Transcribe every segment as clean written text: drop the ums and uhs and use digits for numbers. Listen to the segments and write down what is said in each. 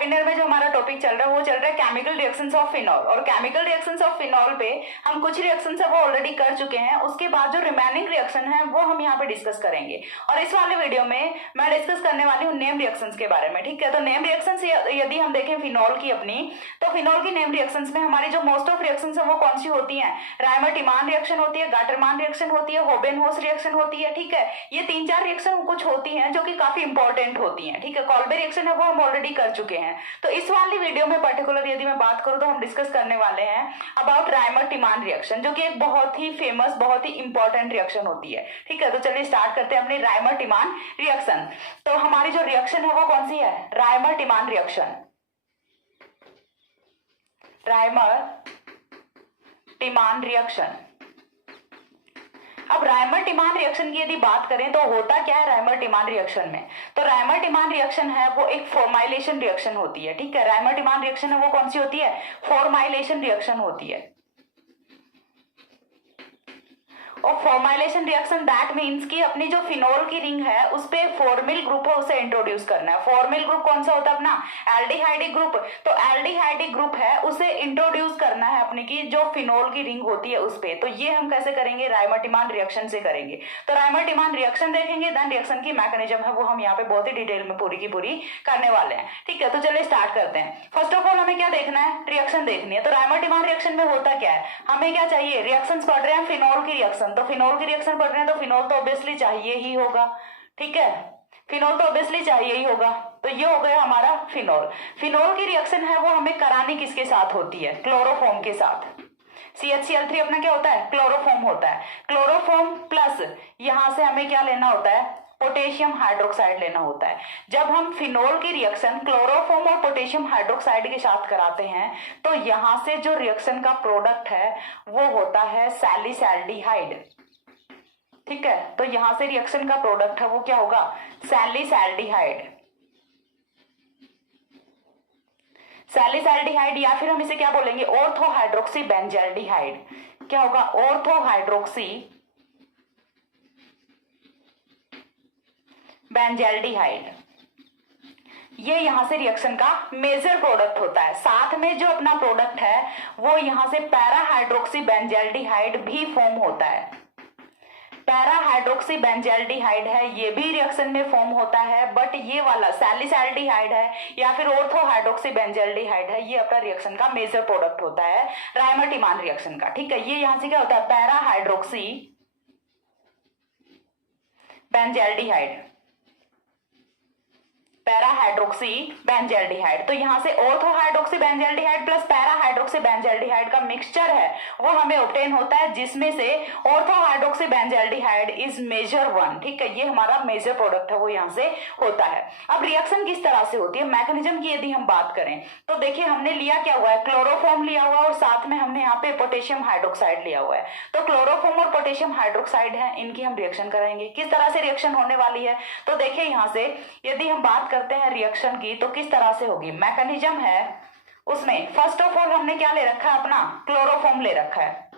Second year में जो हमारा टॉपिक चल रहा है वो चल रहा है केमिकल रिएक्शंस ऑफ फिनॉल। और केमिकल रिएक्शंस ऑफ फिनॉल पे हम कुछ रिएक्शंस है वो ऑलरेडी कर चुके हैं, उसके बाद जो रिमेनिंग रिएक्शन है वो हम यहाँ पे डिस्कस करेंगे। और इस वाले वीडियो में मैं डिस्कस करने वाली हूँ नेम रिएक्शंस के बारे में। ठीक है, तो नेम रिएक्शंस यदि हम देखें फिनॉल की अपनी, तो फिनॉल की नेम रिएक्शंस में हमारी जो मोस्ट ऑफ रिएक्शंस है वो कौन सी होती है? रायमर-टिमान रिएक्शन होती है, गाटरमान रिएक्शन होती है, होबेनहोस रिएक्शन होती है। ठीक है, ये 3-4 रिएक्शन कुछ होती हैं जो कि काफी इंपॉर्टेंट होती हैं। ठीक है, कॉल्बे रिएक्शन है वो हम ऑलरेडी कर चुके हैं। तो इस वाली वीडियो में पर्टिकुलर यदि मैं बात करूं तो हम डिस्कस करने वाले हैं अबाउट रायमर-टिमान रिएक्शन, जो कि एक बहुत ही फेमस, बहुत ही इंपॉर्टेंट रिएक्शन होती है। ठीक है, तो चलिए स्टार्ट करते हैं अपनी रायमर-टिमान रिएक्शन। तो हमारी जो रिएक्शन है वो कौन सी है? रायमर-टिमान रिएक्शन। रायमर-टिमान रिएक्शन। अब रायमर-टिमान रिएक्शन की यदि बात करें तो होता क्या है रायमर-टिमान रिएक्शन में? तो रायमर-टिमान रिएक्शन है वो एक फॉर्माइलेशन रिएक्शन होती है। ठीक है, रायमर-टिमान रिएक्शन है वो कौन सी होती है? फॉर्माइलेशन रिएक्शन होती है। और फॉर्माइलेशन रिएक्शन दैट मीन्स कि अपनी जो फिनोल की रिंग है उस पे फॉर्मिल ग्रुप है उसे इंट्रोड्यूस करना है। फॉर्मिल ग्रुप कौन सा होता है अपना? Aldehydic group. तो एल्डिहाइडिक ग्रुप है उसे इंट्रोड्यूस करना है अपनी की जो फिनोल की रिंग होती है उस पे। तो ये हम कैसे करेंगे? रायमर-टिमान रिएक्शन से करेंगे। तो रायमर-टिमान रिएक्शन देखेंगे, देन रिएक्शन की मैकेनिज्म है वो हम यहाँ पे बहुत ही डिटेल में पूरी की पूरी करने वाले हैं। ठीक है, तो चलिए स्टार्ट करते हैं। फर्स्ट ऑफ ऑल हमें क्या देखना है? रिएक्शन देखनी है। तो रायमर-टिमान रिएक्शन में होता क्या है? हमें क्या चाहिए? रिएक्शन पढ़ रहे हैं फिनोल की रिएक्शन, तो फिनोल की रिएक्शन पढ़ रहे हैं तो फिनोल तो ऑब्वियसली चाहिए ही होगा। ठीक है, फिनोल तो ऑब्वियसली चाहिए ही होगा। तो ये हो गया हमारा फिनोल। फिनोल की रिएक्शन है वो हमें करानी किसके साथ होती है? क्लोरोफॉर्म के साथ। CHCl3 अपना क्या होता है? क्लोरोफॉर्म होता है। क्लोरोफॉर्म प्लस यहां से हमें क्या लेना होता है? पोटेशियम हाइड्रोक्साइड लेना होता है। जब हम फिनोल की रिएक्शन क्लोरोफॉर्म और पोटेशियम हाइड्रोक्साइड के साथ कराते हैं तो यहां से जो रिएक्शन का प्रोडक्ट है वो होता है सैलिसैल्डिहाइड। ठीक है, तो यहां से रिएक्शन का प्रोडक्ट है वो क्या होगा? सैलिसैल्डिहाइड। सैलिसैल्डिहाइड या फिर हम इसे क्या बोलेंगे? ऑर्थोहाइड्रोक्सी बेंजल्डिहाइड। क्या होगा? ऑर्थोहाइड्रोक्सी बेंजल्डिहाइड। ये यहां से रिएक्शन का मेजर प्रोडक्ट होता है। साथ में जो अपना प्रोडक्ट है वो यहां से पैराहाइड्रोक्सी बेंजल्डिहाइड भी फॉर्म होता है। पैराहाइड्रोक्सी बेंजल्डिहाइड है, ये भी रिएक्शन में फॉर्म होता है, बट ये वाला सैलिसैल्डिहाइड है या फिर ऑर्थोहाइड्रोक्सी बेंजल्डिहाइड है, ये अपना रिएक्शन का मेजर प्रोडक्ट होता है रायमर-टिमान रिएक्शन का। ठीक है, ये यहां से क्या होता है? Parahydroxy benzaldehyde, parahydroxy benzaldehyde. तो यहां से orthohydroxy benzaldehyde plus parahydroxy benzaldehyde का मिक्सचर है वो हमें ऑब्टेन होता है, जिसमें से orthohydroxy benzaldehyde is major one. ठीक है, ये हमारा मेजर प्रोडक्ट है वो यहां से होता है। अब रिएक्शन किस तरह से होती है, मैकेनिज्म की यदि हम बात करें तो देखिए हमने लिया क्या हुआ है? क्लोरोफॉर्म लिया हुआ है और साथ में हमने यहाँ पे पोटेशियम हाइड्रोक्साइड लिया हुआ है। तो क्लोरोफॉर्म और पोटेशियम हाइड्रोक्साइड है, इनकी हम रिएक्शन कराएंगे। किस तरह से रिएक्शन होने वाली है? तो देखिए यहां से यदि हम बात करते हैं रिएक्शन की तो किस तरह से होगी? मैकेनिज्म है उसमें फर्स्ट ऑफ ऑल हमने क्या ले रखा है? अपना क्लोरोफॉर्म ले रखा है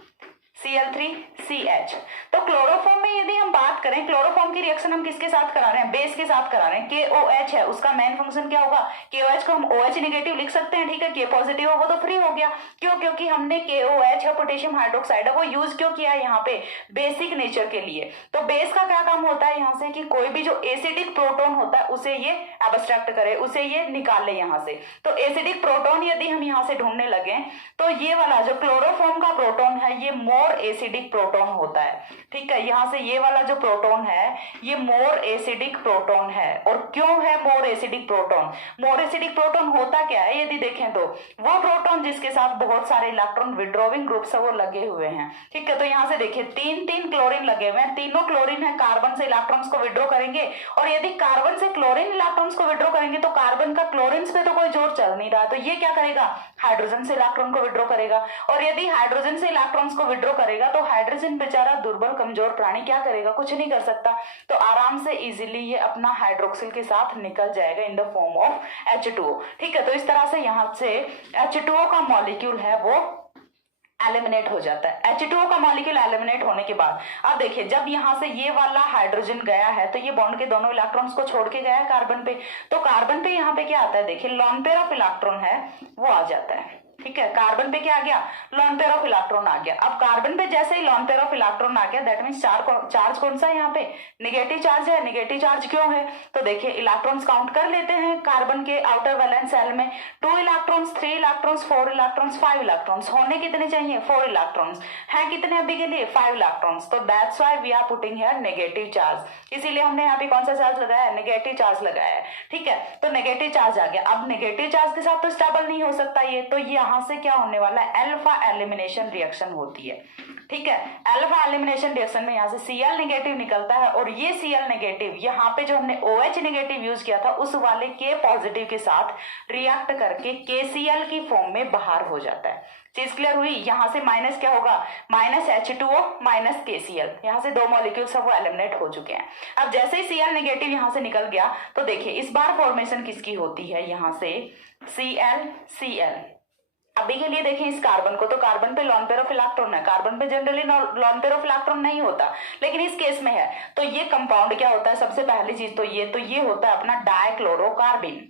Cl3CH। तो क्लोरोफॉर्म में यदि हम बात करें, क्लोरोफॉर्म की रिएक्शन हम किसके साथ करा रहे हैं? बेस के साथ करा रहे हैं। KOH है, उसका मेन फंक्शन क्या होगा? KOH को हम OH नेगेटिव लिख सकते हैं। ठीक है, K पॉजिटिव होगा तो फ्री हो गया। क्यों? क्योंकि हमने KOH है, पोटेशियम हाइड्रोक्साइड है, वो यूज क्यों किया है यहाँ पे? बेसिक नेचर के लिए। तो बेस का क्या काम होता है यहाँ से कि कोई भी जो एसिडिक प्रोटोन होता है उसे ये एब्स्ट्रैक्ट करे, उसे ये निकाल ले यहाँ से। तो एसिडिक प्रोटोन यदि हम यहाँ से ढूंढने लगे तो ये वाला जो क्लोरोफॉर्म का प्रोटोन है ये मोर एसिडिक प्रोटोन होता है। ठीक है, यहां से ये वाला जो प्रोटोन है ये मोर एसिडिक प्रोटोन है। और क्यों है more acidic proton? More acidic proton होता क्या है यदि देखें तो वो प्रोटोन जिसके साथ बहुत सारे इलेक्ट्रॉन विड्रॉविंग ग्रुप्स है वो लगे हुए हैं। ठीक है, तो यहां से देखिए 3 क्लोरीन लगे हुए हैं, तीनों क्लोरीन है, कार्बन से इलेक्ट्रॉन्स को विड्रॉ करेंगे। और यदि कार्बन से क्लोरीन इलेक्ट्रॉन्स को विड्रॉ करेंगे तो कार्बन का क्लोरीन पे तो कोई जोर चल नहीं रहा, तो ये क्या करेगा? हाइड्रोजन से इलेक्ट्रॉन को विड्रॉ करेगा। और यदि हाइड्रोजन से इलेक्ट्रॉन्स को विड्रॉ करेगा तो हाइड्रोजन बेचारा दुर्बल कमजोर प्राणी क्या करेगा? कुछ नहीं कर सकता। तो आराम से इजीली ये अपना हाइड्रोक्सिल के साथ निकल जाएगा in the form of H2O। ठीक है, तो इस तरह से यहां से H2O का मॉलिक्यूल है वो एलिमिनेट हो जाता है। H2O का मॉलिक्यूल एलिमिनेट होने के बाद अब देखिए, जब यहाँ से ये वाला हाइड्रोजन गया है तो ये बॉन्ड के दोनों इलेक्ट्रॉन्स को छोड़ के गया है कार्बन पे, तो कार्बन पे यहाँ पे क्या आता है, देखिए लॉन पेयर ऑफ इलेक्ट्रॉन है वो आ जाता है। ठीक है, कार्बन पे क्या आ गया, लॉन पेयर ऑफ इलेक्ट्रॉन आ गया। अब कार्बन पे जैसे ही लॉन पेयर ऑफ इलेक्ट्रॉन आ गया, दैट मींस चार्ज कौन सा है यहाँ पे, नेगेटिव चार्ज है। नेगेटिव चार्ज क्यों है, तो देखिए इलेक्ट्रॉन्स काउंट कर लेते हैं कार्बन के आउटर वैलेंस शेल में, 2 इलेक्ट्रॉन्स, 3 इलेक्ट्रॉन्स, 4 इलेक्ट्रॉन्स, 5 इलेक्ट्रॉन्स, होने कितने चाहिए, 4 इलेक्ट्रॉन्स हैं, कितने अभी के लिए 5 इलेक्ट्रॉन्स, तो that's why we are putting here negative charge. इसीलिए हमने यहाँ पे कौन सा चार्ज लगाया है, नेगेटिव चार्ज लगाया है। ठीक है, तो नेगेटिव चार्ज आ गया। अब नेगेटिव चार्ज के साथ तो स्टेबल नहीं हो सकता ये, तो यहाँ से क्या होने वाला है, अल्फा एलिमिनेशन रिएक्शन होती है। ठीक है, अल्फा एलिमिनेशन रिएक्शन में यहाँ से Cl नेगेटिव निकलता है, और ये Cl नेगेटिव यहाँ पे जो हमने OH नेगेटिव यूज किया था उस वाले K पॉजिटिव के साथ रिएक्ट करके KCl की फॉर्म में बाहर हो जाता है। चीज क्लियर हुई, यहाँ से माइनस क्या होगा, माइनस H2O माइनस KCl, यहाँ से 2 मॉलिक्यूल्स वो एलिमिनेट हो चुके हैं। अब जैसे ही Cl नेगेटिव यहाँ से निकल गया तो देखिए इस बार फॉर्मेशन किसकी होती है, यहाँ से Cl। अभी के लिए देखें इस कार्बन को, तो कार्बन पे लॉन पेयर ऑफ इलेक्ट्रॉन है, कार्बन पे generally lone pair of electron नहीं होता, लेकिन इस केस में है। तो ये कंपाउंड क्या होता है, सबसे पहली चीज तो ये होता है अपना डाइक्लोरोकार्बिन।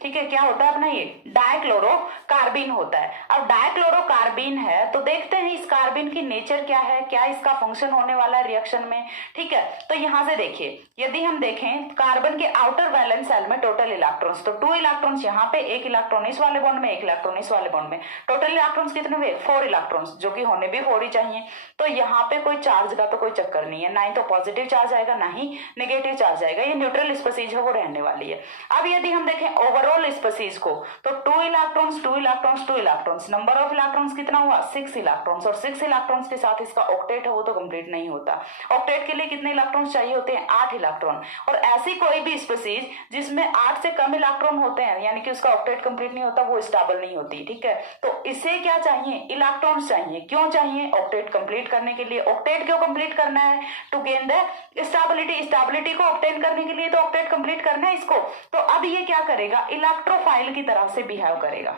ठीक है, क्या होता है अपना, ये डाइक्लोरोकार्बिन होता है। अब डाइक्लोरोकार्बिन है तो देखते हैं इस कार्बिन की नेचर क्या है, क्या इसका फंक्शन होने वाला है रिएक्शन में। ठीक है, तो यहां से देखिए, यदि हम देखें कार्बन के आउटर वैलेंस शेल में टोटल इलेक्ट्रॉन्स, तो 2 इलेक्ट्रॉन्स यहाँ पे, 1 इलेक्ट्रॉन इस वाले बॉन्ड में, 1 इलेक्ट्रॉन इस वाले बॉन्ड में, टोटल इलेक्ट्रॉन्स कितने हुए, 4 इलेक्ट्रॉन्स, जो कि होने भी 4 ही चाहिए। तो यहाँ पे कोई चार्ज का तो कोई चक्कर नहीं है, ना ही तो पॉजिटिव चार्ज आएगा ना ही नेगेटिव चार्ज आएगा, ये न्यूट्रल स्पीसीज है वो रहने वाली है। अब यदि हम देखें ओवरऑल स्पीसीज को, तो 2 electrons, 2 electrons, 2 electrons, number of electrons कितना हुआ, 6 इलेक्ट्रॉन्स, और 6 इलेक्ट्रॉन्स के साथ इसका ऑक्टेट है वो तो कंप्लीट नहीं होता। ऑक्टेट के लिए कितने इलेक्ट्रॉन्स चाहिए होते हैं, 8 इलेक्ट्रॉन। और ऐसी कोई भी स्पीसीज जिसमें 8 से कम इलेक्ट्रॉन होते हैं, यानी कि उसका ऑक्टेट कंप्लीट नहीं होता, वो स्टेबल नहीं होती। ठीक है, तो इसे क्या चाहिए, इलेक्ट्रॉन्स चाहिए। क्यों चाहिए, ऑक्टेट कंप्लीट करने के लिए। ऑक्टेट क्यों कंप्लीट करना है, to gain the stability. Stability को ऑब्टेन करने के लिए तो ऑक्टेट कंप्लीट करना है इसको। तो अब ये क्या करेगा, इलेक्ट्रोफाइल की तरह से बिहेव करेगा,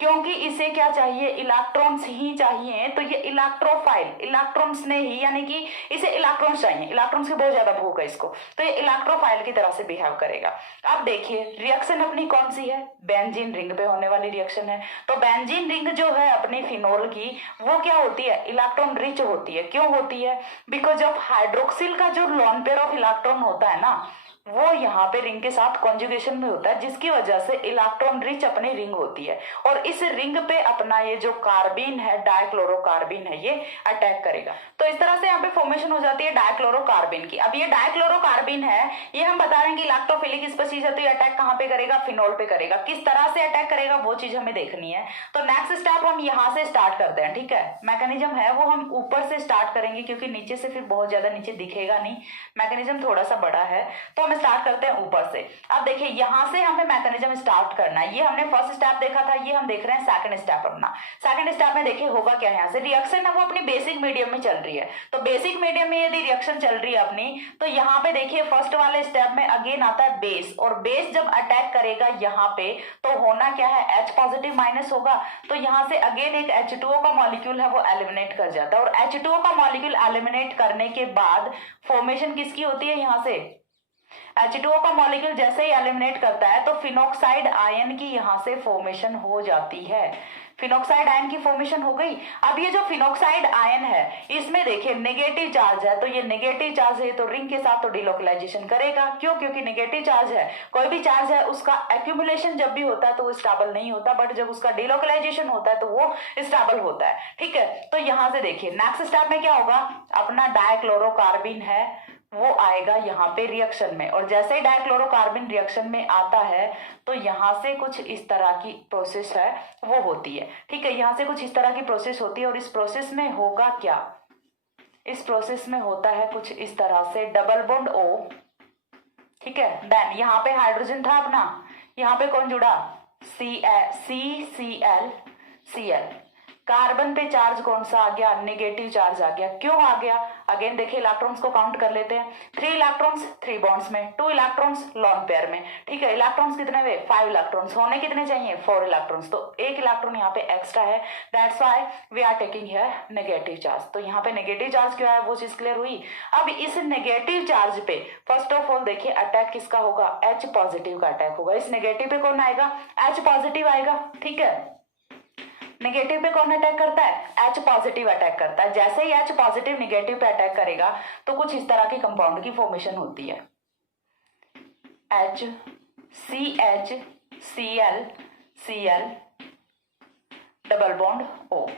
क्योंकि इसे क्या चाहिए, इलेक्ट्रॉन्स ही चाहिए। तो ये इलेक्ट्रोफाइल, इलेक्ट्रॉन्स ने ही, यानी कि इसे इलेक्ट्रॉन्स चाहिए, इलेक्ट्रॉन्स की बहुत ज्यादा भूख है इसको, तो ये इलेक्ट्रोफाइल की तरह से बिहेव करेगा। अब देखिए रिएक्शन अपनी कौन सी है, बेंजीन रिंग पे होने वाली रिएक्शन है। तो बेंजीन रिंग जो है अपनी फिनोल की, वो क्या होती है, इलेक्ट्रॉन रिच होती है। क्यों होती है, बिकॉज ऑफ हाइड्रोक्सिल का जो लॉन पेयर ऑफ इलेक्ट्रॉन होता है ना, वो यहाँ पे रिंग के साथ कॉन्जुगेशन में होता है, जिसकी वजह से इलेक्ट्रॉन रिच अपनी रिंग होती है, और इस रिंग पे अपना ये जो कार्बिन है, डाइक्लोरोकार्बिन है, ये अटैक करेगा। तो इस तरह से यहाँ पे फॉर्मेशन हो जाती है डाइक्लोरोकार्बिन की। अब ये डाइक्लोरोकार्बिन है, ये हम बता रहे हैं कि इलेक्ट्रोफिलिक स्पीसीज है, तो ये अटैक कहाँ पे करेगा, फिनोल पे करेगा। किस तरह से अटैक करेगा वो चीज हमें देखनी है। तो नेक्स्ट स्टेप हम यहाँ से स्टार्ट करते हैं। ठीक है, मैकेनिज्म है वो हम ऊपर से स्टार्ट करेंगे, क्योंकि नीचे से फिर बहुत ज्यादा नीचे दिखेगा नहीं, मैकेनिज्म थोड़ा सा बड़ा है, तो हम स्टार्ट करते हैं ऊपर से। अब देखिए यहां से हमें मैकेनिज्म स्टार्ट करना है। ये हमने फर्स्ट स्टेप देखा था, ये हम देख रहे हैं सेकंड स्टेप अपना। सेकंड स्टेप में देखिए होगा क्या, यहाँ से रिएक्शन है वो अपनी बेसिक मीडियम में चल रही है। तो बेसिक मीडियम में यदि रिएक्शन चल रही है अपनी, तो यहाँ पे देखिए फर्स्ट वाले स्टेप में अगेन आता है बेस, और बेस जब अटैक करेगा यहाँ पे, तो होना क्या है, H पॉजिटिव माइनस होगा। तो यहाँ से अगेन एक H2O का मॉलिक्यूल है वो एलिमिनेट कर जाता है, और H2O का मॉलिक्यूल एलिमिनेट करने के बाद फॉर्मेशन किसकी होती है, यहाँ से H2O का मॉलिक्यूल जैसे ही एलिमिनेट करता है तो फिनोक्साइड आयन की यहाँ से फॉर्मेशन हो जाती है। फिनोक्साइड आयन की फॉर्मेशन हो गई। अब ये जो फिनोक्साइड आयन है, इसमें देखिए नेगेटिव चार्ज है, तो ये नेगेटिव चार्ज है तो रिंग के साथ तो डिलोकलाइजेशन करेगा। क्यों, क्योंकि नेगेटिव चार्ज है, कोई भी चार्ज है उसका एक्यूमुलेशन जब भी होता है तो वो स्टेबल नहीं होता, बट जब उसका डिलोकलाइजेशन होता है तो वो स्टेबल होता है। ठीक है, तो यहाँ से देखिए नेक्स्ट स्टेप में क्या होगा, अपना डाइक्लोरोकार्बिन है वो आएगा यहाँ पे रिएक्शन में, और जैसे ही डाइक्लोरोकार्बिन रिएक्शन में आता है तो यहाँ से कुछ इस तरह की प्रोसेस है वो होती है। ठीक है, यहाँ से कुछ इस तरह की प्रोसेस होती है, और इस प्रोसेस में होगा क्या, इस प्रोसेस में होता है कुछ इस तरह से डबल बॉन्ड O। ठीक है, देन यहाँ पे हाइड्रोजन था अपना, यहाँ पे कौन जुड़ा, CCl, कार्बन पे चार्ज कौन सा आ गया, नेगेटिव चार्ज आ गया। क्यों आ गया, अगेन देखिए इलेक्ट्रॉन्स को काउंट कर लेते हैं। 3 इलेक्ट्रॉन्स 3 बॉन्ड्स में, 2 इलेक्ट्रॉन्स लॉन पेयर में, ठीक है। इलेक्ट्रॉन्स कितने हुए, 5 इलेक्ट्रॉन्स, होने कितने चाहिए, 4 इलेक्ट्रॉन्स, तो 1 इलेक्ट्रॉन यहाँ पे एक्स्ट्रा है, that's why we are taking here negative charge. तो यहाँ पे नेगेटिव चार्ज क्यों है वो चीज क्लियर हुई। अब इस नेगेटिव चार्ज पे फर्स्ट ऑफ ऑल देखिए अटैक किसका होगा, H पॉजिटिव का अटैक होगा। इस नेगेटिव पे कौन आएगा, H पॉजिटिव आएगा, ठीक है। नेगेटिव पे कौन अटैक करता है, H पॉजिटिव अटैक करता है। जैसे ही H पॉजिटिव नेगेटिव पे अटैक करेगा तो कुछ इस तरह की कंपाउंड की फॉर्मेशन होती है, H CH Cl Cl double bond O,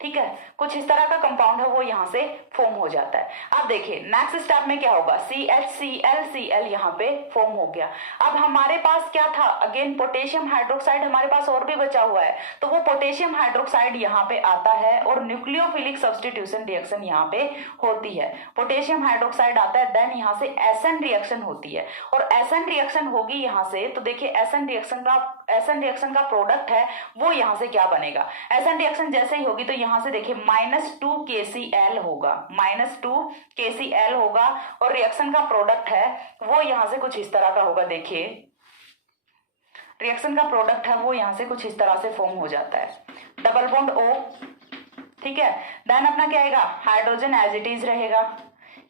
ठीक है। कुछ इस तरह का कंपाउंड है वो यहां से फॉर्म हो जाता है। अब देखिए नेक्स्ट स्टेप में क्या होगा, CHCl यहाँ पे फॉर्म हो गया। अब हमारे पास क्या था, अगेन पोटेशियम हाइड्रोक्साइड हमारे पास और भी बचा हुआ है, तो वो पोटेशियम हाइड्रोक्साइड यहाँ पे आता है और न्यूक्लियोफिलिक सब्स्टिट्यूशन रिएक्शन यहाँ पे होती है। पोटेशियम हाइड्रोक्साइड आता है, देन यहाँ से एसएन रिएक्शन होती है और एसएन रिएक्शन होगी यहाँ से। तो देखिए एसएन रिएक्शन का प्रोडक्ट है वो यहाँ से क्या बनेगा, एसएन रिएक्शन जैसे ही होगी तो यहाँ से देखिए -2 KCl होगा, -2 KCl होगा और रिएक्शन का प्रोडक्ट है वो यहां से कुछ इस तरह का होगा। देखिए रिएक्शन का प्रोडक्ट है वो यहां से कुछ इस तरह से फॉर्म हो जाता है, डबल बॉन्ड O, ठीक है। देन अपना क्या आएगा, हाइड्रोजन एज इट इज रहेगा,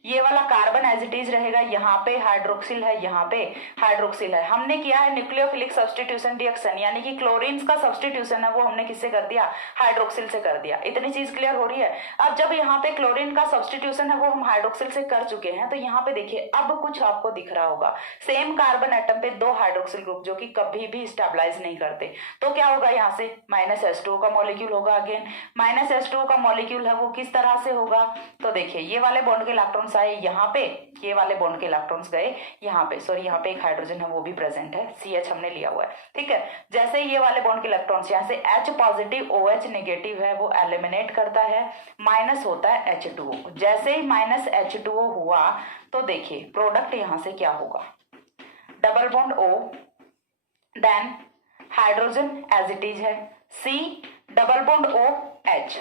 ये वाला कार्बन एज इट इज रहेगा, यहाँ पे हाइड्रोक्सिल है, यहाँ पे हाइड्रोक्सिल है। हमने किया है न्यूक्लियोफिलिक सब्स्टिट्यूशन रिएक्शन, यानी कि क्लोरीन का सब्स्टिट्यूशन है वो हमने किससे कर दिया, हाइड्रोक्सिल से कर दिया। इतनी चीज क्लियर हो रही है। अब जब यहाँ पे क्लोरीन का सब्स्टिट्यूशन है वो हम हाइड्रोक्सिल से कर चुके हैं, तो यहाँ पे देखिए अब कुछ आपको दिख रहा होगा, सेम कार्बन एटम पे 2 हाइड्रोक्सिल ग्रुप जो कि कभी भी स्टेबलाइज नहीं करते। तो क्या होगा, यहाँ से -H2O का मॉलिक्यूल होगा। अगेन -H2O का मॉलिक्यूल है वो किस तरह से होगा, तो देखिए ये वाले बॉन्ड के इलेक्ट्रॉन आए यहाँ पे, ये वाले बॉन्ड के इलेक्ट्रॉन्स गए यहाँ पे, सॉरी यहाँ पे एक हाइड्रोजन है वो भी प्रेजेंट है, CH हमने लिया हुआ है, ठीक है। जैसे ही ये वाले बॉन्ड के इलेक्ट्रॉन्स यहाँ से H पॉजिटिव OH नेगेटिव है वो एलिमिनेट करता है, माइनस होता है H2O। जैसे ही -H2O हुआ तो देखिए प्रोडक्ट यहाँ से क्या होगा, double bond O, then hydrogen as it is है, C double bond O H,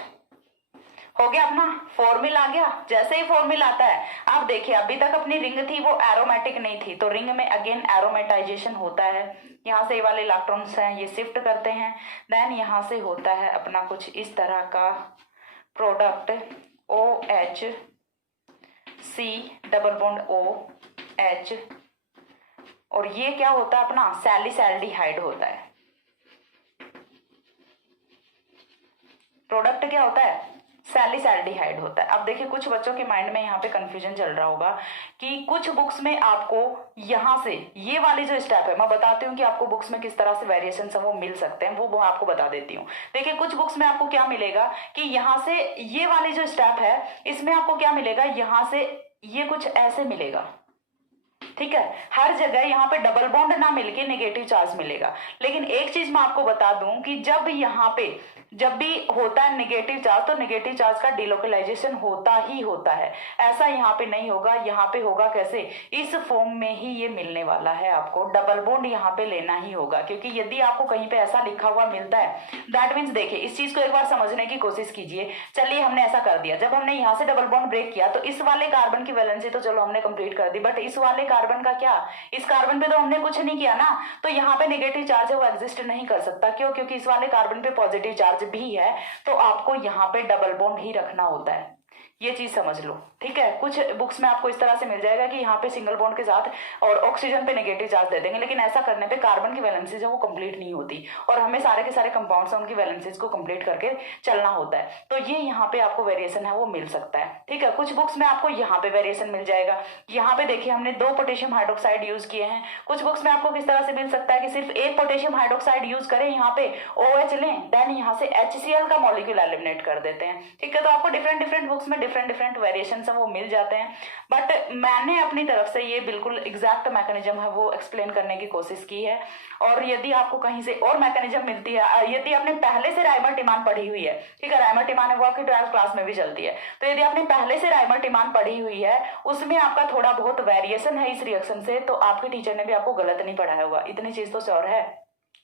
हो गया अपना फॉर्मूला आ गया। जैसे ही फॉर्मूला आता है, आप देखिए अभी तक अपनी रिंग थी वो एरोमेटिक नहीं थी, तो रिंग में अगेन एरोमेटाइजेशन होता है। यहाँ से ये वाले इलेक्ट्रॉन्स हैं ये शिफ्ट करते हैं, देन यहाँ से होता है अपना कुछ इस तरह का product OH C double bond OH, और ये क्या होता है अपना सैलिसैल्डिहाइड होता है। प्रोडक्ट क्या होता है, सैलिसैल्डिहाइड होता है। अब देखिए कुछ बच्चों के माइंड में यहाँ पे कंफ्यूजन चल रहा होगा कि कुछ बुक्स में आपको यहाँ से ये वाली जो स्टेप है, मैं बताती हूँ कि आपको बुक्स में किस तरह से वेरिएशन वो मिल सकते हैं, वो आपको बता देती हूँ। देखिए कुछ बुक्स में आपको क्या मिलेगा कि यहाँ से ये वाली जो स्टेप है इसमें आपको क्या मिलेगा, यहाँ से ये कुछ ऐसे मिलेगा, ठीक है। हर जगह यहाँ पे डबल बॉन्ड ना मिलके नेगेटिव चार्ज मिलेगा। लेकिन एक चीज मैं आपको बता दूं कि जब यहाँ पे जब भी होता है नेगेटिव चार्ज तो नेगेटिव चार्ज का डिलोकलाइजेशन होता ही होता है, ऐसा यहाँ पे नहीं होगा। यहाँ पे होगा कैसे, इस फॉर्म में ही ये मिलने वाला है, आपको डबल बॉन्ड यहाँ पे लेना ही होगा। क्योंकि यदि आपको कहीं पे ऐसा लिखा हुआ मिलता है दैट मीन्स, देखिए इस चीज को एक बार समझने की कोशिश कीजिए। चलिए हमने ऐसा कर दिया, जब हमने यहाँ से डबल बॉन्ड ब्रेक किया तो इस वाले कार्बन की वैलेंसी तो चलो हमने कंप्लीट कर दी, बट इस वाले कार्बन का क्या, इस कार्बन पे तो हमने कुछ नहीं किया ना, तो यहाँ पे नेगेटिव चार्ज है वो एग्जिस्ट नहीं कर सकता। क्यों, क्योंकि इस वाले कार्बन पे पॉजिटिव चार्ज भी है, तो आपको यहाँ पे डबल बॉन्ड ही रखना होता है। ये चीज समझ लो, ठीक है। कुछ बुक्स में आपको इस तरह से मिल जाएगा कि यहाँ पे सिंगल बॉन्ड के साथ और ऑक्सीजन पे नेगेटिव चार्ज दे देंगे, लेकिन ऐसा करने पे कार्बन की वैलेंसीज है वो कंप्लीट नहीं होती और हमें सारे के सारे कंपाउंड्स उनकी वैलेंसीज को कंप्लीट करके चलना होता है। तो ये यहाँ पे आपको वेरिएशन है वो मिल सकता है, ठीक है। कुछ बुक्स में आपको यहाँ पे वेरिएशन मिल जाएगा। यहाँ पे देखिए हमने 2 पोटेशियम हाइड्रोक्साइड यूज किए हैं। कुछ बुक्स में आपको किस तरह से मिल सकता है कि सिर्फ 1 पोटेशियम हाइड्रोक्साइड यूज करें, यहाँ पे OH लें, देन यहाँ से HCl का मॉलिक्यूल एलिमिनेट कर देते हैं, ठीक है। तो आपको डिफरेंट बुक्स में डिफरेंट वेरिएशन वो मिल जाते हैं, बट मैंने अपनी तरफ से ये बिल्कुल एग्जैक्ट मैकेनिज्म है वो एक्सप्लेन करने की कोशिश की है। और यदि आपको कहीं से और मैकेनिज्म मिलती है, यदि आपने पहले से राइमर-टिमान पढ़ी हुई है, ठीक है, राइमर-टिमान है वो आपकी 12th क्लास में भी चलती है, तो यदि आपने पहले से राइमर-टिमान पढ़ी हुई है, उसमें आपका थोड़ा बहुत वेरिएशन है इस रिएक्शन से, तो आपके टीचर ने भी आपको गलत नहीं पढ़ाया होगा, इतनी चीज तो श्योर है।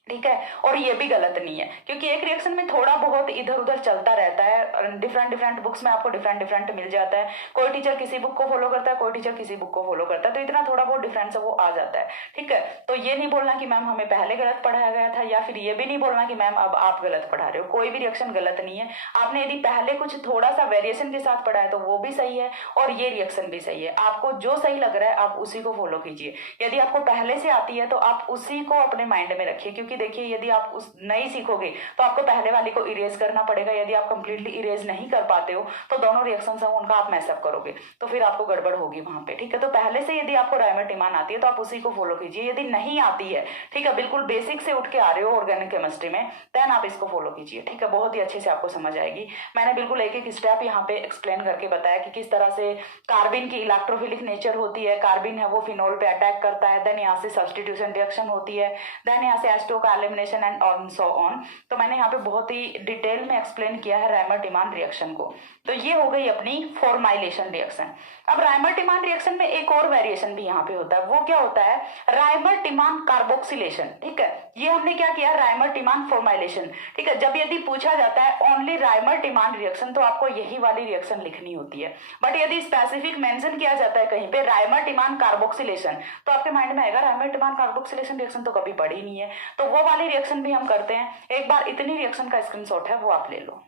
ठीक है। और ये भी गलत नहीं है, क्योंकि एक रिएक्शन में थोड़ा बहुत इधर उधर चलता रहता है, डिफरेंट डिफरेंट बुक्स में आपको डिफरेंट डिफरेंट मिल जाता है, कोई टीचर किसी बुक को फॉलो करता है, कोई टीचर किसी बुक को फॉलो करता है, तो इतना थोड़ा बहुत डिफरेंस है वो आ जाता है। ठीक है, तो ये नहीं बोलना कि मैम हमें पहले गलत पढ़ाया गया था, या फिर ये भी नहीं बोलना कि मैम अब आप गलत पढ़ा रहे हो। कोई भी रिएक्शन गलत नहीं है। आपने यदि पहले कुछ थोड़ा सा वेरिएशन के साथ पढ़ा है तो वो भी सही है, और ये रिएक्शन भी सही है। आपको जो सही लग रहा है आप उसी को फॉलो कीजिए। यदि आपको पहले से आती है तो आप उसी को अपने माइंड में रखिए, क्योंकि देखिए यदि आप उस नहीं सीखोगे तो आपको पहले वाली को इरेज करना पड़ेगा। यदि आप कंप्लीटली इरेज नहीं कर पाते हो तो दोनों रिएक्शंस हैं उनका आप मैसअप करोगे, तो फिर आपको गड़बड़ होगी वहां पे। ठीक है, तो पहले से यदि आपको रायमर-टिमान आती है तो आप उसी को फॉलो कीजिए। यदि नहीं आती है, ठीक है, बिल्कुल बेसिक से उठ के आ रहे हो ऑर्गेनिक केमिस्ट्री में, देन आप इसको फॉलो कीजिए। ठीक है, बहुत ही अच्छे से आपको समझ आएगी। मैंने बिल्कुल एक एक स्टेप यहाँ पे एक्सप्लेन करके बताया कि किस तरह से कार्बिन की इलेक्ट्रोफिलिक नेचर होती है, कार्बिन है वो फिनोल पे अटैक करता है, देन यहाँ से सब्स्टिट्यूशन रिएक्शन होती है, देन यहाँ से एस्टो का elimination and on so on. तो मैंने यहाँ पे बहुत ही डिटेल में एक्सप्लेन किया है रायमर-टिमान रिएक्शन को। तो ये हो गई अपनी फॉर्माइलेशन रिएक्शन। अब रायमर-टिमान रिएक्शन में एक और वेरिएशन भी यहाँ पे होता है, वो क्या होता है, रायमर-टिमान कार्बोक्सिलेशन। ठीक है, ये हमने क्या किया, रायमर-टिमान फॉर्माइलेशन। ठीक है, जब यदि पूछा जाता है ओनली रायमर-टिमान रिएक्शन तो आपको यही वाली रिएक्शन लिखनी होती है। बट यदि स्पेसिफिक मेंशन किया जाता है कहीं पे रायमर-टिमान कार्बोक्सिलेशन, तो आपके माइंड में आएगा रायमर-टिमान कार्बोक्सिलेशन रिएक्शन तो कभी पढ़ी नहीं है, तो वो वाली रिएक्शन भी हम करते हैं। एक बार इतनी रिएक्शन का स्क्रीनशॉट है वो आप ले लो।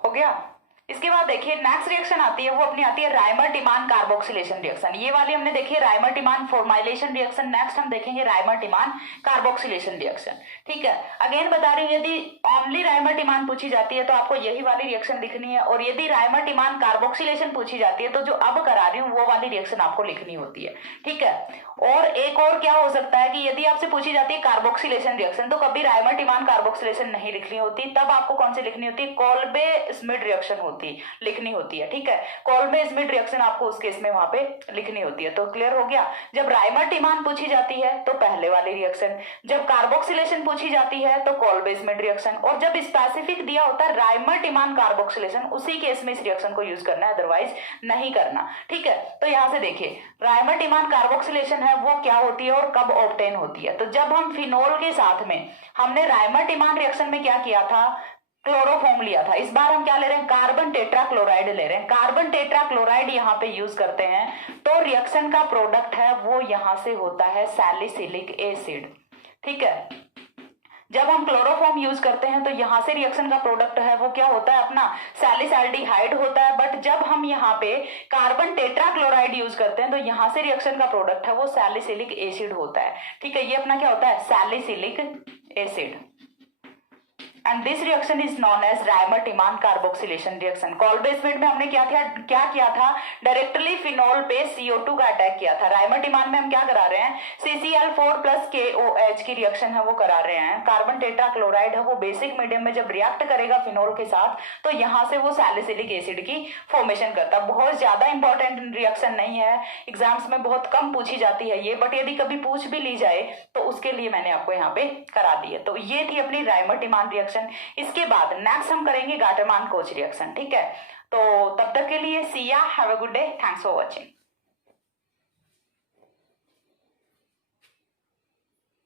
हो गया। इसके बाद देखिए नेक्स्ट रिएक्शन आती है, वो अपनी आती है रायमर-टिमान कार्बोक्सिलेशन रिएक्शन। ये वाली हमने देखी है रायमर-टिमान फॉर्माइलेशन रिएक्शन। नेक्स्ट हम देखेंगे रायमर-टिमान कार्बोक्सिलेशन रिएक्शन। ठीक है, अगेन बता रही हूँ, यदि ओनली रायमर-टिमान पूछी जाती है तो आपको यही वाली रिएक्शन लिखनी है, और यदि रायमर-टिमान कार्बोक्सिलेशन पूछी जाती है तो जो अब करा रही हूँ वो वाली रिएक्शन आपको लिखनी होती है। ठीक है, और एक और क्या हो सकता है कि यदि आपसे पूछी जाती है कार्बोक्सिलेशन रिएक्शन तो कभी रायमर-टिमान कार्बोक्सिलेशन नहीं लिखनी होती, तब आपको कौन सी लिखनी होती है, कोल्बे-श्मिट रिएक्शन लिखनी होती है। ठीक है, कोल्बे-श्मिट रिएक्शन आपको उस केस में वहां पे लिखनी होती है। तो क्लियर हो गया। जब रायमर-टिमान पूछी जाती है तो पहले वाली रिएक्शन, जब कार्बोक्सिलेशन पूछी जाती है तो कोल्बे-श्मिट रिएक्शन, और जब स्पेसिफिक दिया होता है रायमर-टिमान कार्बोक्सिलेशन उसी केस में इस रिएक्शन को यूज करना है, अदरवाइज नहीं करना। ठीक है, तो यहां से देखिए रायमर-टिमान कार्बोक्सिलेशन है वो क्या होती है और कब ऑब्टेन होती है। तो जब हम फिनोल के साथ में हमने रायमर-टिमान रिएक्शन में क्या किया था, क्लोरोफॉर्म लिया था। इस बार हम क्या ले रहे हैं, कार्बन टेट्राक्लोराइड ले रहे हैं। कार्बन टेट्राक्लोराइड यहाँ पे यूज करते हैं तो रिएक्शन का प्रोडक्ट है वो यहां से होता है सैलिसिलिक एसिड। ठीक है, जब हम क्लोरोफॉर्म यूज करते हैं तो यहां से रिएक्शन का प्रोडक्ट है वो क्या होता है, अपना सैलिसल्डिहाइड होता है। बट जब हम यहाँ पे कार्बन टेट्राक्लोराइड यूज करते हैं तो यहां से रिएक्शन का प्रोडक्ट है वो सैलिसिलिक एसिड होता है। ठीक है, ये अपना क्या होता है, salicylic acid, and this reaction is known as Reimer Tiemann carboxylation reaction. Kolbe Schmitt में हमने क्या किया था, डायरेक्टली फिनोल पे CO2 का अटैक किया था। रायमर-टिमान में हम क्या करा रहे हैं, CCl4 प्लस KOH की रिएक्शन है वो करा रहे हैं। कार्बन टेट्राक्लोराइड है वो बेसिक मीडियम में जब रिएक्ट करेगा फिनोल के साथ तो यहां से वो सैलिसिलिक एसिड की फॉर्मेशन करता है। बहुत ज्यादा इंपॉर्टेंट रिएक्शन नहीं है, एग्जाम्स में बहुत कम पूछी जाती है ये, बट यदि कभी पूछ भी ली जाए तो उसके लिए मैंने आपको यहाँ पे करा दी है। तो ये थी अपनी रायमर-टिमान रिएक्शन। इसके बाद नेक्स्ट हम करेंगे गाटरमान कोच रिएक्शन। ठीक है, तो तब तक के लिए सी या, have a good day, thanks for watching.